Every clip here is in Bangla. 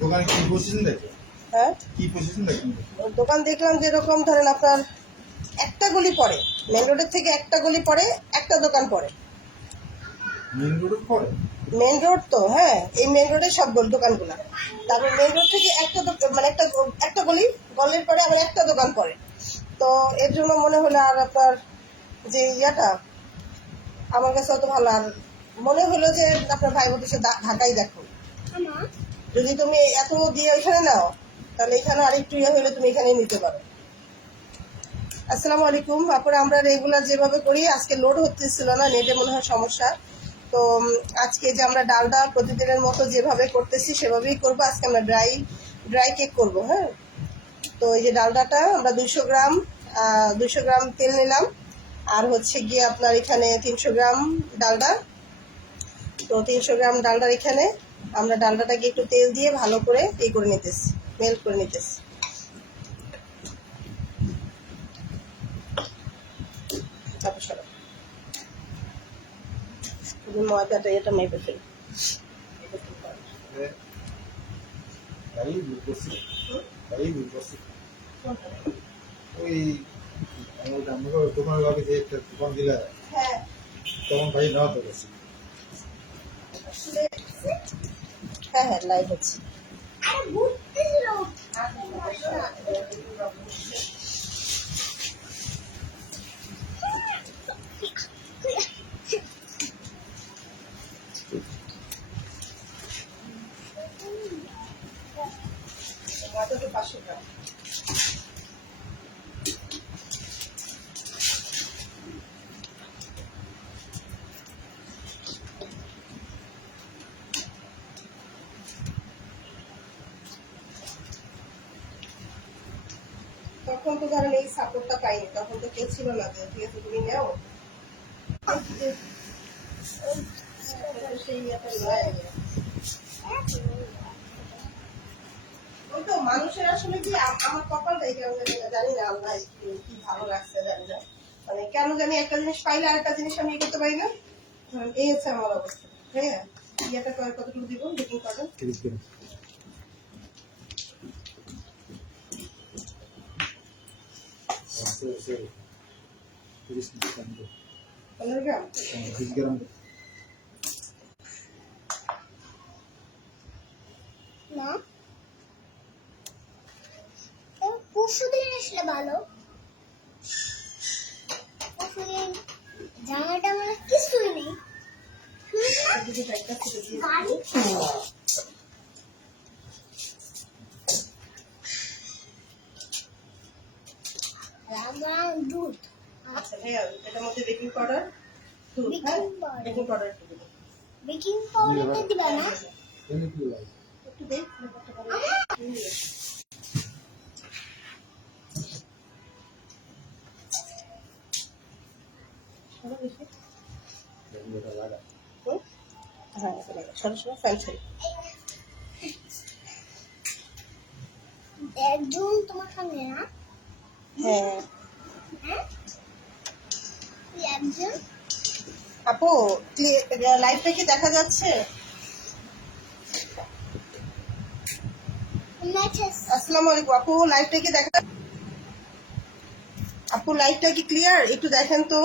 দোকানে কি পজিশন দেখো? হ্যাঁ, কি পজিশন দেখো? দোকান দেখলাম যেরকম ধরেন আপনার একটা গলি পড়ে, মেন রোডের থেকে একটা গলি পড়ে, একটা দোকান পড়ে। মেন রোডের পরে? মেন রোড তো, হ্যাঁ, এই মেন রোডের সব দোকানগুলো। তারপর মেন রোড থেকে একটা মানে একটা গলির পরে আবার একটা দোকান পড়ে। তো এর জন্য মনে হলো আর আপনার যে ইয়াটা আমার কাছে অত ভালো, আর মনে হলো যে আপনার ভাই বোন সে ঢাকাই দেখো, যদি তুমি এত দিয়ে এখানে নাও তাহলে এখানে আরেকটু ইয়ে হলে তুমি এখানেই নিতে পারো। আসসালামু আলাইকুম। তারপরে আমরা রেগুলার যেভাবে করি, আজকে লোড হতেছিল না, নেটে মনে হয় সমস্যা। তো আজকে যে আমরা ডালটা প্রতিদিনের মতো যেভাবে করতেছি সেভাবেই করবো। আজকে আমরা ড্রাই কেক করবো। হ্যাঁ, তো এই যে ডালডাটা আমরা 200 গ্রাম তেল নিলাম, আর হচ্ছে গিয়ে আপনার এখানে 300 গ্রাম ডালডা। তো 300 গ্রাম ডালডার এখানে আমরা ডালডাটাকে একটু তেল দিয়ে ভালো করে এই করে নিতেছি, মেল্ট করে নিতেছি। তারপর ময়দাটা এটা মেপে ফেলি। ওই দোকানের লগে যে একটা দোকান দিলা, হ্যাঁ, তখন ভাই নেওয়া তো গেছি। হ্যাঁ হ্যাঁ, লাইট হচ্ছে। ময়দাটা 500 গ্রাম। তখন তো ধরেন এই সাপোর্টটা পাইনি, তখন তো কেউ ছিল না যে ঠিক আছে তুমি নেও। সেই ওই তো মানুষের আসলে কি আমার কপালটাই কেন জানি না, আল্লাহ কি ভালো লাগছে জানি না, মানে কেন জানি একটা জিনিস পাইলে আরেকটা জিনিস আমি ইয়ে করতে পারি না। এই হচ্ছে আমার অবস্থা। হ্যাঁ, ইয়েটা কতটুকু দিব বেকিং পাউডার? পনেরো গ্রাম। না, পরশুদিন আসলে ভালো। পরশুদিন জামা টামা কিছুই নেই। দুধ, আচ্ছা ভাইয়া, এটার মধ্যে বেকিং পাউডার, দুধ, হ্যাঁ, বেকিং পাউডার একটু দেবো। বেকিং পাউডারটা দিবা না? একটু দেখ। হ্যাঁ, সরাসরি ফ্যান ছেড়ে। একজন তোমার সঙ্গে না? হ্যাঁ হ্যাঁ, একজন। আপু, লাইভটা কি দেখা যাচ্ছে? আসসালামু আলাইকুম আপু, লাইভটা কি দেখা, আপু লাইভটা কি ক্লিয়ার? একটু দেখেন তো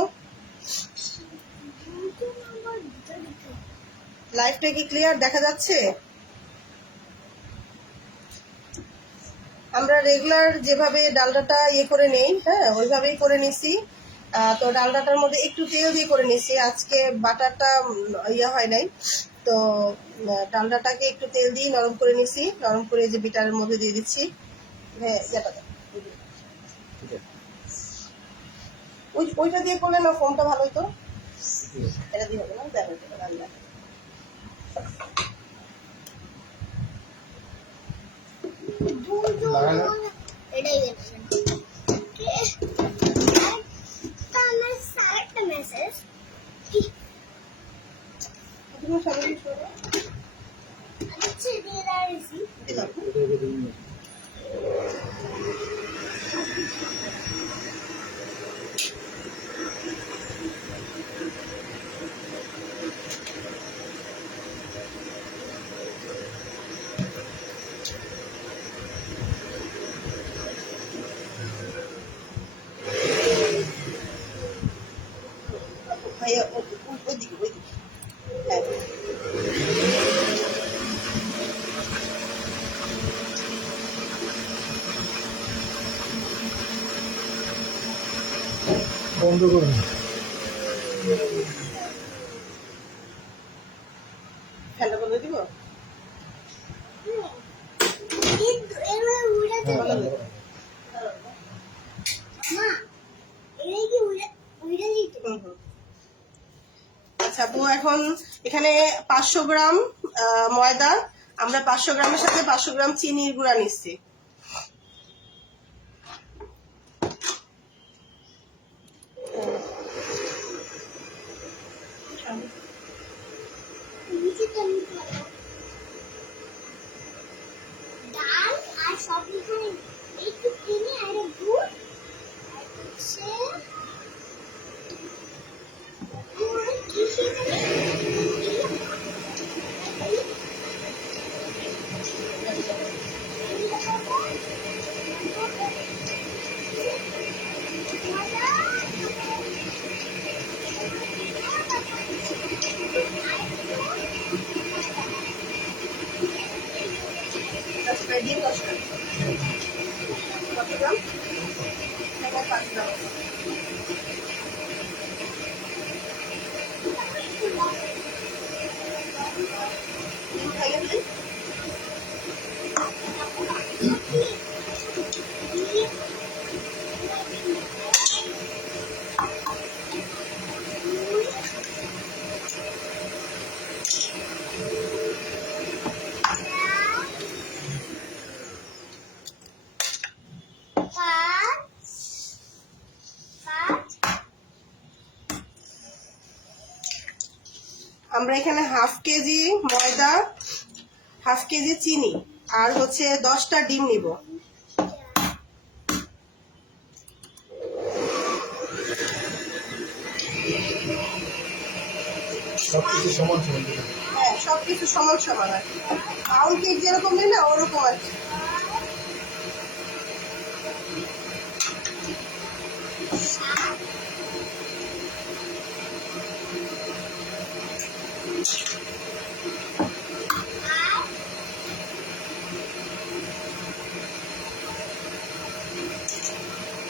লাইভটা কি ক্লিয়ার দেখা যাচ্ছে? আমরা রেগুলার যেভাবে ডালডাটা ইয়ে করে নেই, হ্যাঁ, ওইভাবেই করে নিছি। তো ডালডাটার মধ্যে একটু তেল দিয়ে করে নিছি, আজকে বাটারটা ইয়ে হয় নাই। তো ডালডাটাকে একটু তেল দিয়ে নরম করে নিছি, নরম করে যে বিটারের মধ্যে দিয়ে দিচ্ছি। হ্যাঁ, ওইটা দিয়ে করলে না ফোনটা ভালো হতো। এটা দিয়ে হবে না, দেখো রান্না। এটাই দেখছেন। একটা মেসেজ বন্ধ করুন। ফ্যানটা বলে দিব? কিন্তু এবার উড়ে হ্যাঁ, যাবে। বন্ধ করুন। মা, এটা কি উড়ে দিতে? হুম হুম। আচ্ছা আপু, এখন এখানে 500 গ্রাম ময়দা, আমরা 500 গ্রামের সাথে 500 গ্রাম চিনির গুঁড়া নিচ্ছি। নিচে তো নিতে হবে। ডাল আর সব এখানে একটু চিনি আর গুড় আর হচ্ছে গুড় কিসে আচ্ছা ডিম 10 গ্রাম। কত গ্রাম? এখানে 5 গ্রাম। ডিম খাইয়ে দিই। আমরা এখানে হাফ কেজি ময়দা, হাফ কেজি চিনি আর হচ্ছে 10টা ডিম নিব। সবকিছু সমান সমান দিবেন। হ্যাঁ, সবকিছু সমান সমান আর কি। পাউন্ড কেক যেরকম নেই না ওরকম আর কি।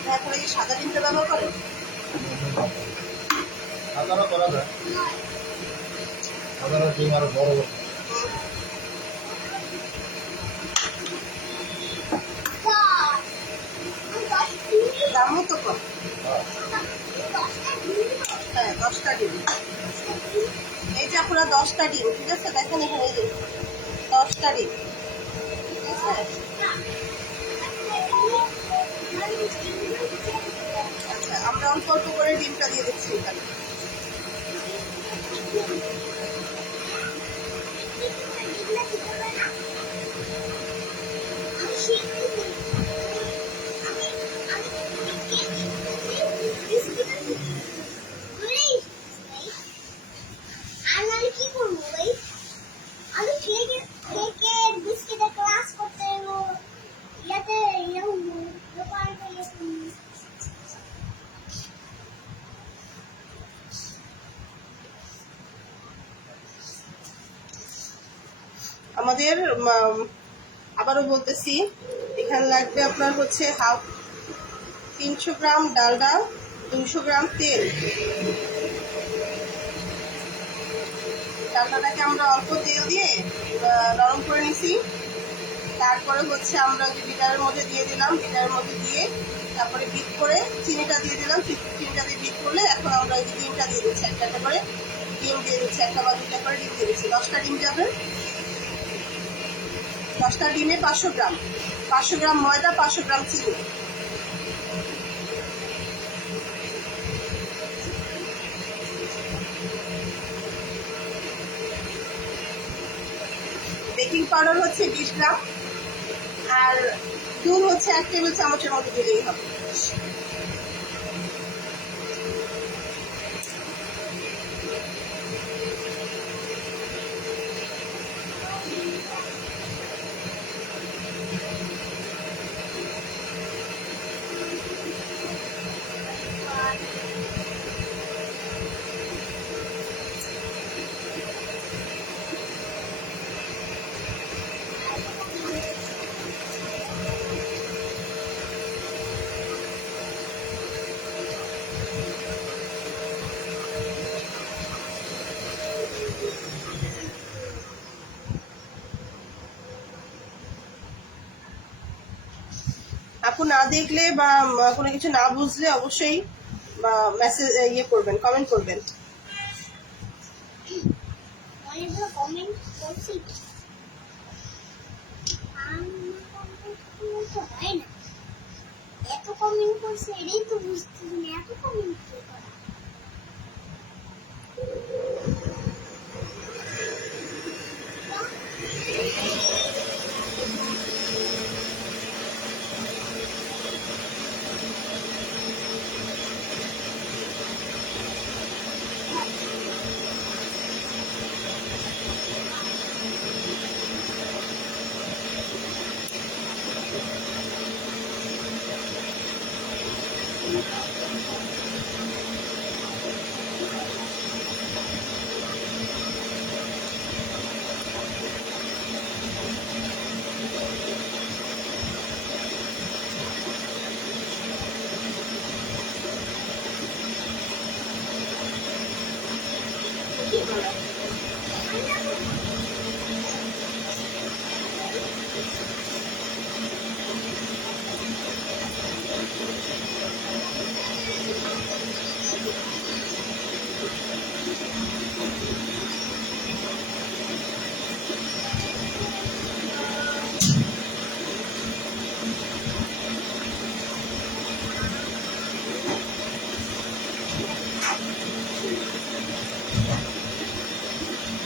তারপরে কি সাদা ডিমটা ব্যবহার করেন? সাদারও করা যায়, সাদারও ডিম আরো বড় বড়। দামও তো কম। হ্যাঁ, হ্যাঁ, 10টা ডিম। এই যে আপনারা 10টা ডিম, ঠিক আছে? দেখেন এখানে এই যে 10টা ডিম, ঠিক আছে? আচ্ছা, আমরা অল্প অল্প করে ডিমটা দিয়ে দিচ্ছি এখানে। আমি কি করবো ভাই? আমি কেকের বিস্কিটের ক্লাস করতে যাবো। ইয়াতে দোকানে আমাদের আবারও বলতেছি, এখানে লাগবে আপনার হচ্ছে 300 গ্রাম ডালডা, 200 গ্রাম তেল। ডালটাকে আমরা অল্প তেল দিয়ে নরম করে নিছি। তারপরে হচ্ছে আমরা যে বিটারের মধ্যে দিয়ে দিলাম, বিটারের মধ্যে দিয়ে তারপরে বিট করে চিনিটা দিয়ে দিলাম। চিনিটা দিয়ে বিট করলে এখন আমরা ওই যে ডিমটা দিয়ে দিচ্ছি, একটা একটা করে ডিম দিয়ে দিচ্ছি, একটা বা দুটা করে ডিম দিয়ে দিচ্ছি। 10টা ডিম যাবে। 10টা ডিমে 500 গ্রাম, 500 গ্রাম ময়দা, 500 গ্রাম চিনি। বেকিং পাউডার হচ্ছে 20 গ্রাম আর দুধ হচ্ছে 1 টেবিল চামচের মতো দিলেই হবে। আপু না দেখলে বা কোনো কিছু না বুঝলে অবশ্যই বা মেসেজ ইয়ে করবেন, কমেন্ট করবেন। অনেকগুলো কমেন্ট করছি তো। কমেন্ট করলে তো হয় না, এত কমেন্ট করছে এটাই তো বুঝতেছি না, এত কমেন্ট কি করা।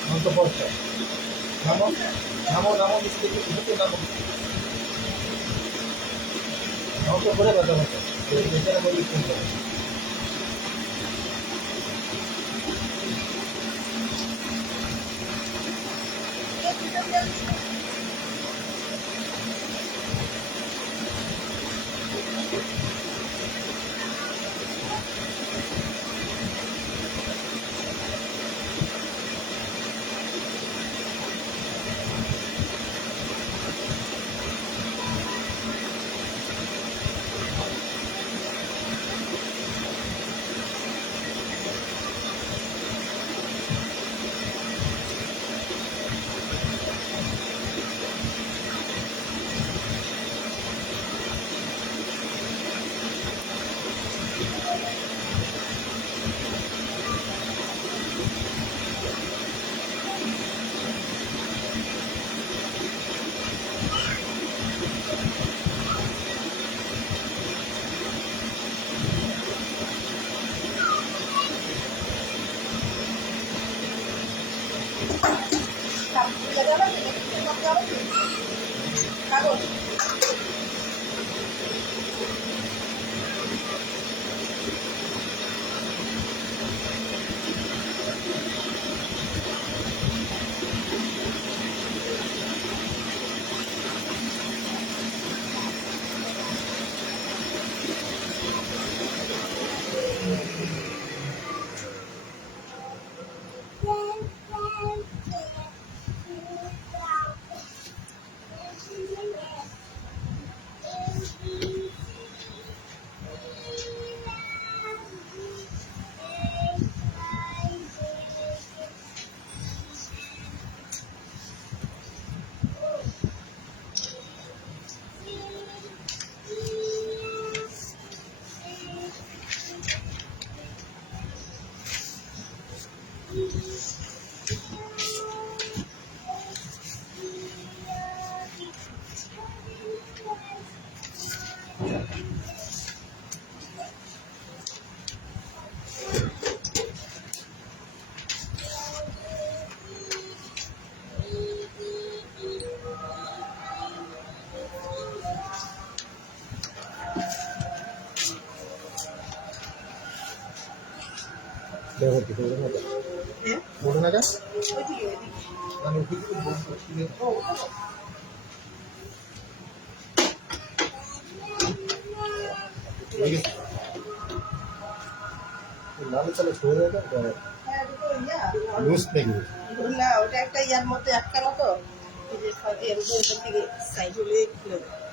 নামতে পড়ছে নামো নামো নামো নিচে থেকে নামো নামতে করে কথা বলছে বেচারা বলি ফোন করে কাগজ দেখো কি করে না হ্যাঁ বলে না যা ওইদিকে আমি কিছু বলছি ও ঠিক আছে নালে চলে শুয়ে যাবে হ্যাঁ এটা তো ইয়া লুজ নাকি না ওটা একটা ইয়ার মধ্যে আটকানো তো এই যে এর উপর থেকে সাইড হলে খুলে দেয়।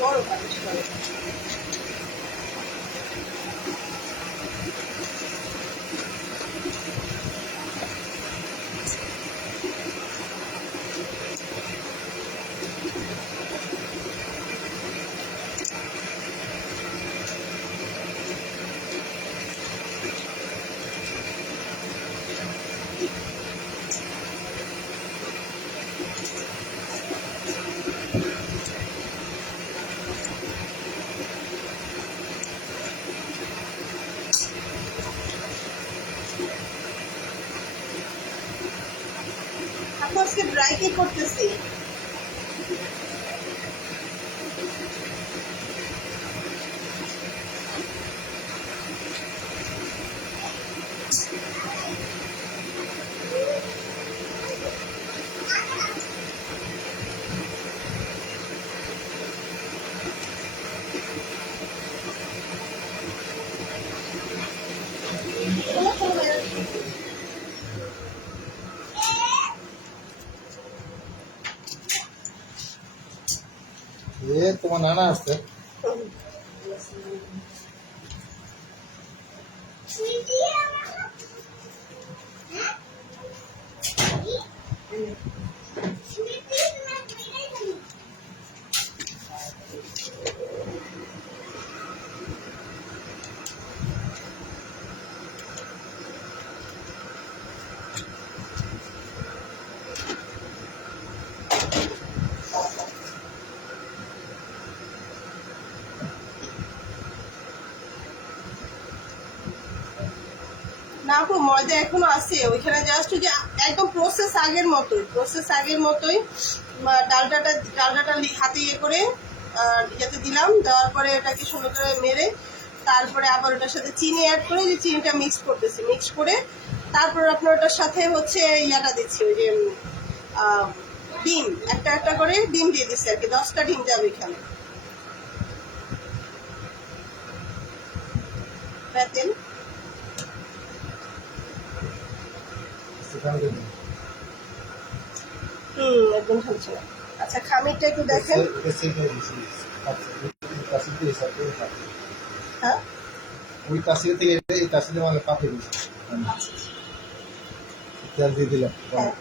বড় পালিশ করে। আপু আজকে ড্রাই কেক করতেছি। তোমার নানা আসছে। না আপু ময়দা এখনো আছে ওইখানে, জাস্ট যে একদম প্রসেস আগের মতোই ডালডাটা হাতে ইয়ে করে ইয়েতে দিলাম, দেওয়ার পরে এটাকে সুন্দর করে মেরে তারপরে আবার ওটার সাথে চিনি অ্যাড করে যে চিনিটা মিক্স করতেছি, মিক্স করে তারপর আপনার ওটার সাথে হচ্ছে ইয়াটা দিচ্ছি, ওই যে ডিম একটা একটা করে ডিম দিয়ে দিচ্ছি আর কি, 10টা ডিম যাবে এখানে। তেল একদম ঝালছে না। আচ্ছা খামিরটা একটু দেখেন। হ্যাঁ ওই কাশি থেকে এই কাশিতে আমাকে পাঠিয়ে দিয়েছে, তেল দিয়ে দিলাম। হ্যাঁ।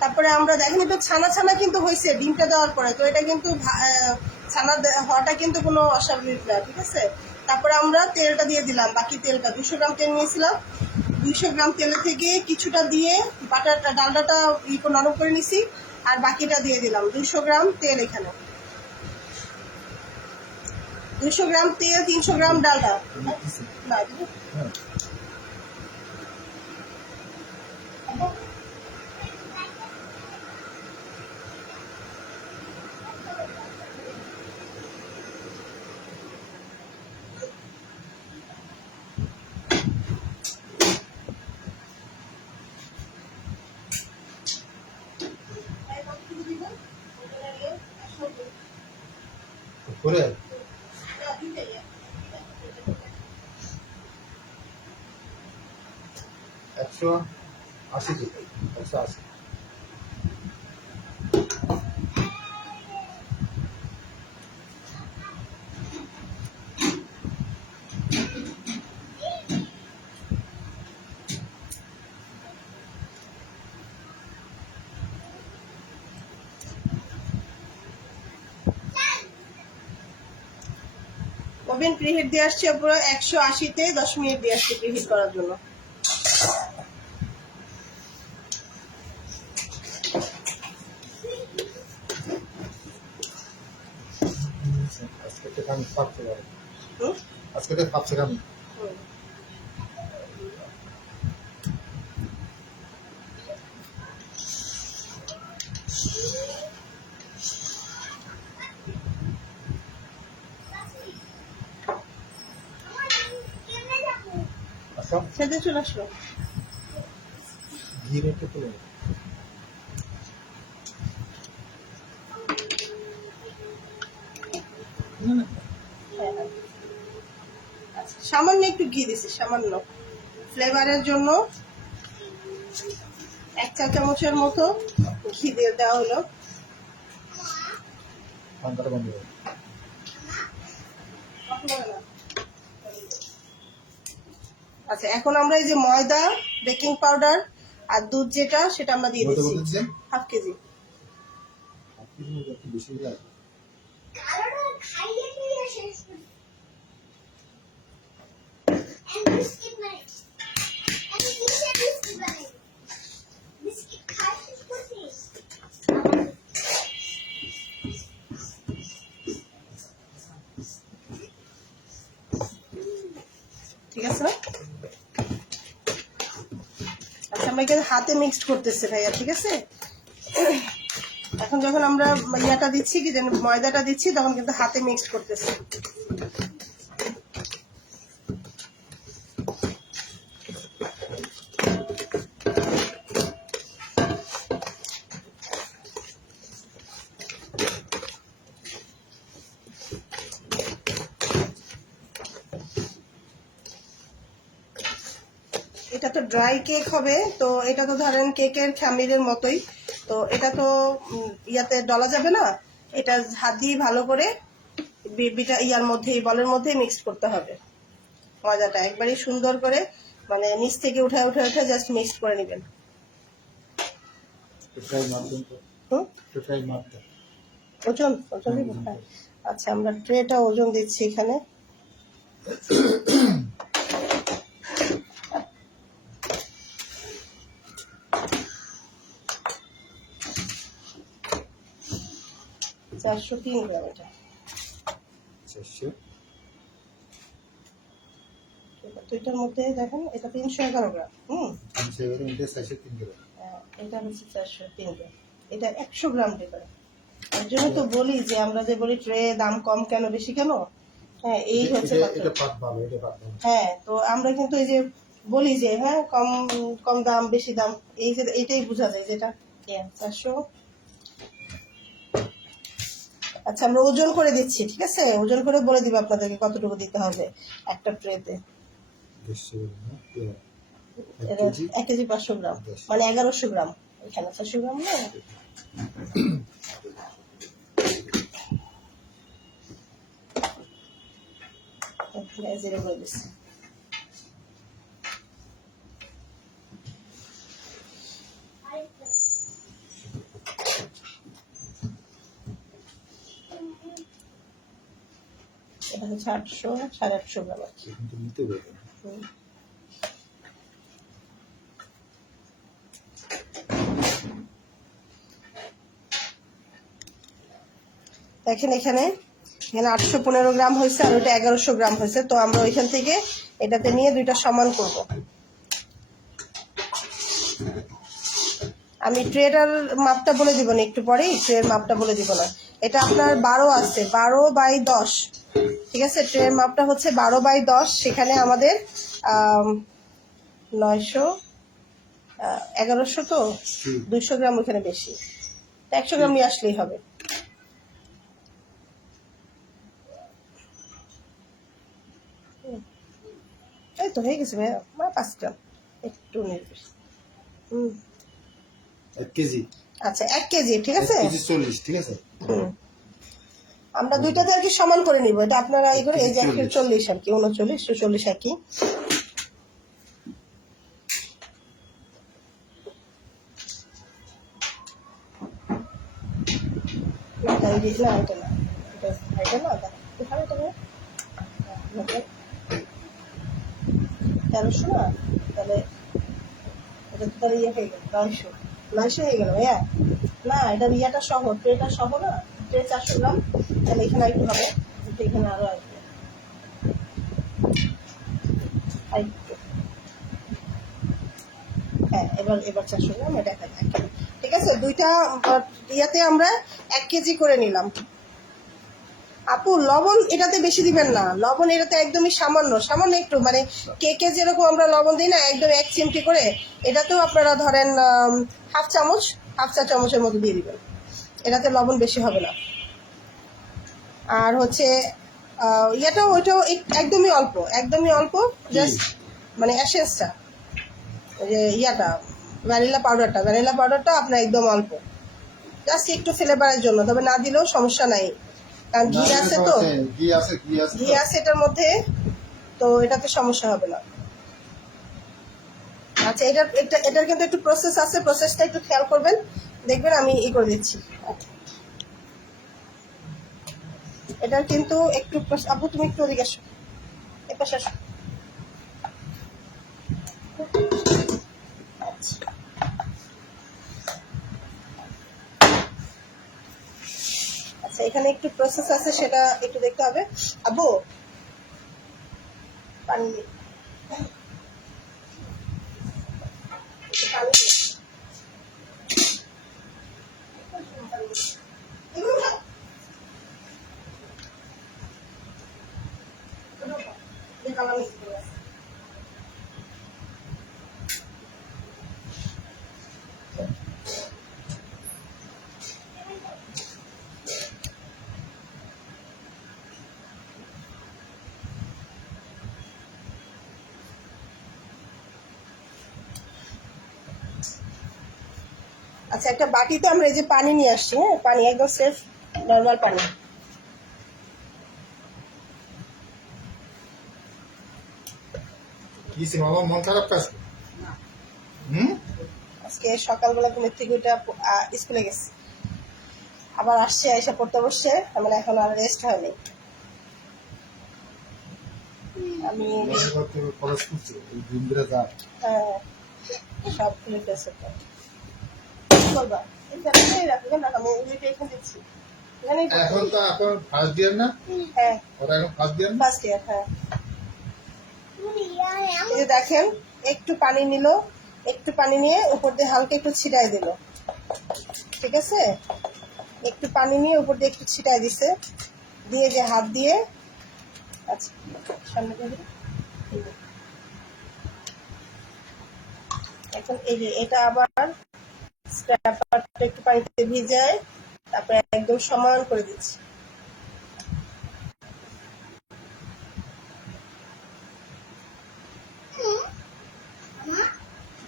তারপরে আমরা দেখেন একটু ছানা ছানা কিন্তু হয়েছে ডিমটা দেওয়ার পরে, তো এটা কিন্তু ছানা হওয়াটা কিন্তু কোনো অস্বাভাবিক না, ঠিক আছে। তারপরে আমরা তেলটা দিয়ে দিলাম, বাকি তেলটা 200 গ্রাম তেল নিয়েছিলাম, 200 গ্রাম তেলের থেকে কিছুটা দিয়ে বাটারটা ডালডাটা নরম করে নিছি, আর বাকিটা দিয়ে দিলাম 200 গ্রাম তেল এখানে, 200 গ্রাম তেল, 300 গ্রাম ডালডা। না করে 180 থেকে 180। ওভেন প্রিহিট দিয়ে আসছে পুরো 180-তে 10 মিনিট দিয়ে আসছে প্রিহিট করার জন্য। আজকে থেকে আমি পাচ্ছি না, হুম? আজকে থেকে পাচ্ছি না আমি। হুম। আচ্ছা সেটা চলে আসলো। ঘি রেখে তুলে আচ্ছা, সামান্য একটু ঘি দিছি, সামান্য ফ্লেভারের জন্য 1 চা চামচের মতো ঘি দিয়ে দেওয়া হলো। পান্তাটা বন্ধ করে। আচ্ছা, এখন আমরা এই যে ময়দা, বেকিং পাউডার আর দুধ যেটা সেটা আমরা দিয়ে বলতে দিচ্ছি বলতেছেন 1/2 কেজি। আপনি মনে একটু বেশি লাগে। কালোটা খাইয়ে দিয়ে শেষ করছি। And biscuit বানাই। And কিসের biscuit বানাই? Biscuit খাই শেষ করছি। ঠিক আছে। আচ্ছা, আমরা এখানে হাতে মিক্সড করতেছি ভাইয়া, ঠিক আছে। এখন যখন আমরা ইয়াটা দিচ্ছি, কি যেন ময়দাটা দিচ্ছি, তখন কিন্তু হাতে মিক্সড করতেছি। এটা তো ড্রাই কেক হবে, তো এটা তো ধরেন কেকের খামিরের মতোই, তো এটা তো ইয়াতে ডলা যাবে না। এটা হাত দিয়ে ভালো করে বিটা ইয়ার মধ্যে, বলের মধ্যে মিক্স করতে হবে। ময়দাটা একবারই সুন্দর করে, মানে নিচ থেকে উঠে উঠে উঠে জাস্ট মিক্স করে নেবেন। টোটাল মাধ্যম তো হুম? টোটাল মাত্রা ওজন ওজন দিব? হ্যাঁ। আচ্ছা, আমরা ট্রেটা ওজন দিচ্ছি এখানে। $403 গ্রাম এটা। 400 দুইটার মধ্যে দেখেন এটা 311 গ্রাম। সেভাবে এটা 403 গ্রাম। এটা হচ্ছে 403 গ্রাম। এটা 100 গ্রাম দেবে। এর জন্য তো বলি যে আমরা যে বলি ট্রে দাম কম কেন বেশি কেন, হ্যাঁ এই হচ্ছে এটা কথা। এটা পাত ভালো, এটা পাত ভালো। হ্যাঁ, তো আমরা কিন্তু এই যে বলি যে হ্যাঁ কম কম দাম বেশি দাম, এই যে এটাই বোঝা যায় যেটা 400। আচ্ছা, আমরা ওজন করে দিচ্ছি, ঠিক আছে। ওজন করে বলে দিব আপনাদেরকে কতটুকু দিতে হবে একটা ট্রেতে। 150 না? 1 এটা কেজি 1 কেজি 500 গ্রাম, 10 মানে 1100 গ্রাম। এখানে 400 গ্রাম না। জিরো করে দিচ্ছি। আরেকটা। এটা হচ্ছে 800, 850 গ্রাম আর কি। কিন্তু নিতে হবে না। হুম। দেখেন এখানে এখানে 815 গ্রাম হয়েছে আর ওইটা 1100 গ্রাম হয়েছে, তো আমরা ওইখান থেকে এটাতে নিয়ে দুইটা সমান করব। আমি ট্রেটার মাপটা বলে দিব না, একটু পরেই ট্রের মাপটা বলে দিব না। এটা আপনার 12 আছে, 12/10, ঠিক আছে। ট্রের মাপটা হচ্ছে 12/10। সেখানে আমাদের 900, 1100, তো 200 গ্রাম ওখানে বেশি, 100 গ্রাম নিয়ে আসলেই হবে। এই তো হয়ে গেছে ভাইয়া, 5 গ্রাম, একটু নির্বিষ। হুম, 1 কেজি, আচ্ছা 1 কেজি, ঠিক 1 আছে। কেজি 40, ঠিক আছে। হুম, আমরা দুইটাতে আর কি সমান করে নিব, এটা আপনারা এই করে, এই যে 40 আর কি, 39 40 আর কি। না এটা না, এটা না, এটা না, কোথায় এটা ভাইয়া? 1300 না, তাহলে এটা তো তাহলে ইয়ে হয়ে গেল, 900 হয়ে গেল ভাইয়া। না এটা ইয়াটা সহ, ট্রেটা সহ না, ট্রে 400 গ্রাম, তাহলে এখানে একটু হবে, এখানে আরো আসবে আরেকটু। হ্যাঁ, এবার 400 গ্রাম, এটা এক কেজি, ঠিক আছে। দুইটা ইয়াতে আমরা 1 কেজি করে নিলাম। আপু লবণ এটাতে বেশি দিবেন না, লবণ এটাতে একদমই সামান্য সামান্য একটু, মানে কেকে যেরকম আমরা লবণ দিই না, একদম 1 চিমটি করে, এটাতেও আপনারা ধরেন হাফ চা চামচের মতো দিয়ে দিবেন, এটাতে লবণ বেশি হবে না। আর হচ্ছে ইয়েটাও ওইটাও একদমই অল্প, জাস্ট মানে অ্যাসেন্সটা, যে ইয়াটা ভ্যানিলা পাউডারটা আপনার একদম অল্প, জাস্ট একটু ফ্লেভারের জন্য, তবে না দিলেও সমস্যা নাই, কারণ ঘি আছে তো, ঘি আছে এটার মধ্যে, তো এটাতে সমস্যা হবে না। আচ্ছা এটার কিন্তু একটু প্রসেস আছে, প্রসেসটা একটু খেয়াল করবেন, দেখবেন আমি করে দিচ্ছি। এটার কিন্তু একটু আপু তুমি একটু ওদিকে আসো, এপাশে আসো। আচ্ছা এখানে একটু প্রসেস আছে, সেটা একটু দেখতে হবে। আবু পানি দিই। পানি দিই। আচ্ছা একটা বাটিতে আমরা এই যে পানি নিয়ে আসছি, হ্যাঁ পানি একদম সেফ নর্মাল পানি। কিসে মামা, মন খারাপ কাজ? আজকে সকালবেলা ঘুমের থেকে ওইটা স্কুলে গেছে, আবার আসছে, এসে পড়তে বসছে, মানে এখন আর রেস্ট হয়নি। আমি খরচ করছি এই দিনগুলো যা। হ্যাঁ সব খুলে ফেলছে তো, কি করবা, এখানেই রাখবেন না, আমি ওইটা এখানে দিচ্ছি, এখানেই এখন তো এখন ফার্স্ট ইয়ার না? হ্যাঁ ওরা এখন ফার্স্ট ইয়ার না? ফার্স্ট ইয়ার, হ্যাঁ। এই যে দেখেন, একটু পানি নিল, একটু পানি নিয়ে উপর দিয়ে হালকা একটু ছিটাই দিল, ঠিক আছে, একটু পানি নিয়ে উপর দিয়ে একটু ছিটাই দিছে, দিয়ে যে হাত দিয়ে, আচ্ছা সামনে দিয়ে দিন। এখন এই যে এটা আবার স্ক্র্যাপারটা একটু পানিতে ভিজায়, তারপরে একদম সমান করে দিচ্ছি।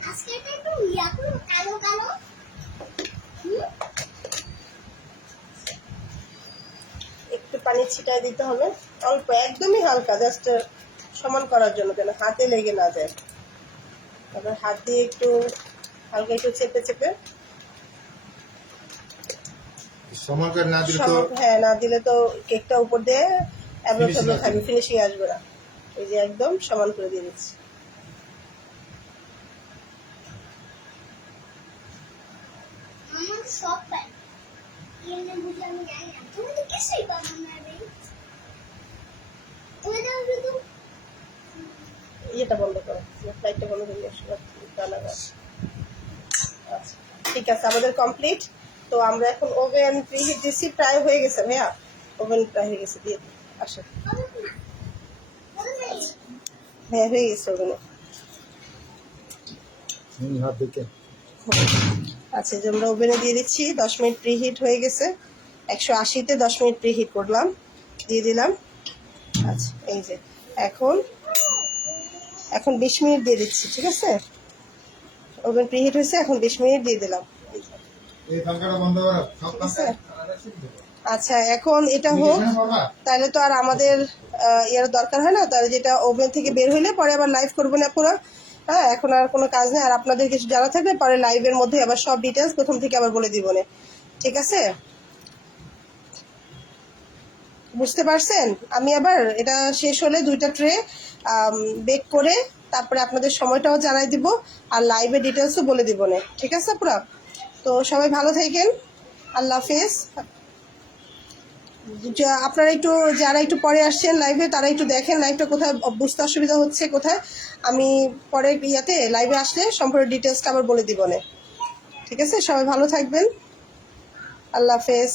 আজকে এটা একটু ইয়া করো, কালো কালো। একটু পানি ছিটাই দিতে হবে, অল্প, একদমই হালকা, জাস্ট সমান করার জন্য, যেন হাতে লেগে না যায়। তারপর হাত দিয়ে একটু হালকা একটু চেপে চেপে, সমান করে না দিলে তো হ্যাঁ না দিলে তো কেকটা উপর দিয়ে এবড়ো থেবড়ো থাকবে, ফিনিশিং আসবে না। এই যে একদম সমান করে দিয়ে দিচ্ছি। আমার সব পাই এনে বুঝে আমি জানি না, তুমি তো কিছুই পাবো না রে, তুমি তো শুধু ইয়েটা বন্ধ করো, লাইটটা বন্ধ করে দিয়ে আসো। আচ্ছা ঠিক আছে, আমাদের কমপ্লিট। তো আমরা এখন ওভেন প্রিহিট দিচ্ছি, প্রায় হয়ে গেছে ভাইয়া, ওভেন প্রায় হয়ে গেছে, দিয়ে আসো। পাবো না, বলো না। হ্যাঁ হয়ে গেছে ওভেনে। হাত দেখে আচ্ছা যে আমরা ওভেনে দিয়ে দিচ্ছি, 10 মিনিট প্রিহিট হয়ে গেছে, 180-তে 10 মিনিট প্রিহিট করলাম, দিয়ে দিলাম। আচ্ছা এই যে এখন এখন 20 মিনিট দিয়ে দিচ্ছি, ঠিক আছে? ওভেন প্রিহিট হয়েছে, এখন 20 মিনিট দিয়ে দিলাম। এই পাঙ্খাটা বন্ধ করো, সব ঠিক আছে? পাঙ্খা আচ্ছা, এখন এটা হোক, তাহলে তো আর আমাদের ইয়ার দরকার হয় না, তাহলে যেটা ওভেন থেকে বের হইলে পরে আবার লাইভ করবো না পুরো। হ্যাঁ, এখন আর কোনো কাজ নেই। আর আপনাদের কিছু জানা থাকলে পরে লাইভের মধ্যে আবার সব ডিটেলস প্রথম থেকে আবার বলে দিব না, ঠিক আছে? বুঝতে পারছেন? আমি আবার এটা শেষ হলে 2টা ট্রে বেক করে তারপরে আপনাদের সময়টাও জানাই দিব, আর লাইভের ডিটেলসও বলে দিব না, ঠিক আছে পুরা? তো সবাই ভালো থাকেন, আল্লাহ হাফেজ। আপনারা একটু, যারা একটু পরে আসছেন লাইভে, তারা একটু দেখেন লাইভটা কোথায় বুঝতে অসুবিধা হচ্ছে কোথায়। আমি পরে ইয়াতে লাইভে আসলে সম্পূর্ণ ডিটেলসটা আবার বলে দিব না, ঠিক আছে? সবাই ভালো থাকবেন, আল্লাহ হাফেজ।